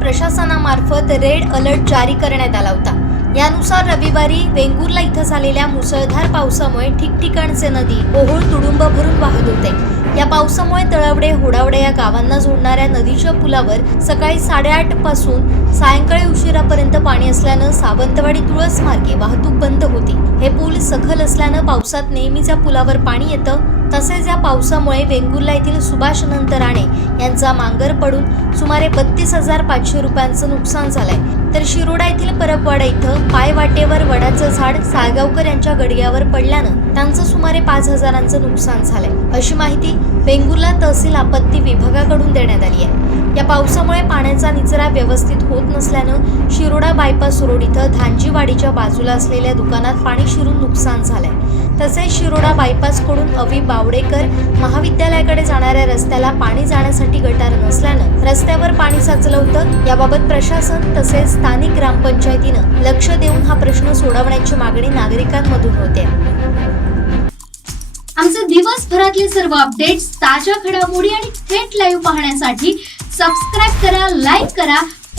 प्रशासनामार्फत red alert जारी करण्यात आला होता. यानुसार रविवारी वेंगुर्ला इथं झालेल्या मुसळधार पावसामुळे ठिकठिकाणचे नदी ओहोळ तुडुंब भरून वाहत होते. या पावसामुळे तळवडे होडावडे या गावांना जोडणाऱ्या नदीच्या पुलावर सकाळी साडेआठपासून सायंकाळी उशिरापर्यंत पाणी असल्यानं सावंतवाडी तुळस मार्गे वाहतूक बंद होती. हे पूल सखल असल्यानं पावसात नेहमीच्या पुलावर पाणी येतं. तसेच या पावसामुळे वेंगुर्ला येथील सुभाष अनंत राणे यांचा मांगर पडून सुमारे बत्तीस हजार पाचशे रुपयांचं नुकसान झालंय. तर शिरोडा येथील परपवाडा इथं पायवाटेवर वडाचं झाड साळगावकर यांच्या गडग्यावर पडल्यानं त्यांचं सुमारे पाच हजारांचं नुकसान झालंय. अशी माहिती वेंगुर्ला तहसील आपत्ती विभागाकडून देण्यात आली आहे. या पावसामुळे पाण्याचा निचरा व्यवस्थित होत नसल्यानं शिरोडा बायपास रोड इथं धानजीवाडीच्या बाजूला असलेल्या दुकानात पाणी शिरून नुकसान झालंय. तसेच शिरोडा बायपासकडून अवी बावडेकर महाविद्यालयाकडे जाणाऱ्या रस्त्याला पाणी जाण्यासाठी गटार नसल्यानं रस्त्यावर पाणी साचलं होतं. याबाबत प्रशासन तसेच स्थानिक ग्रामपंचायतीनं लक्ष देऊन हा प्रश्न सोडवण्याची मागणी नागरिकांमधून होते. आमचे दिवसभरातले सर्व अपडेट्स ताज्या घडामोडी आणि थेट लाईव्ह पाहण्यासाठी सबस्क्राईब करा लाईक करा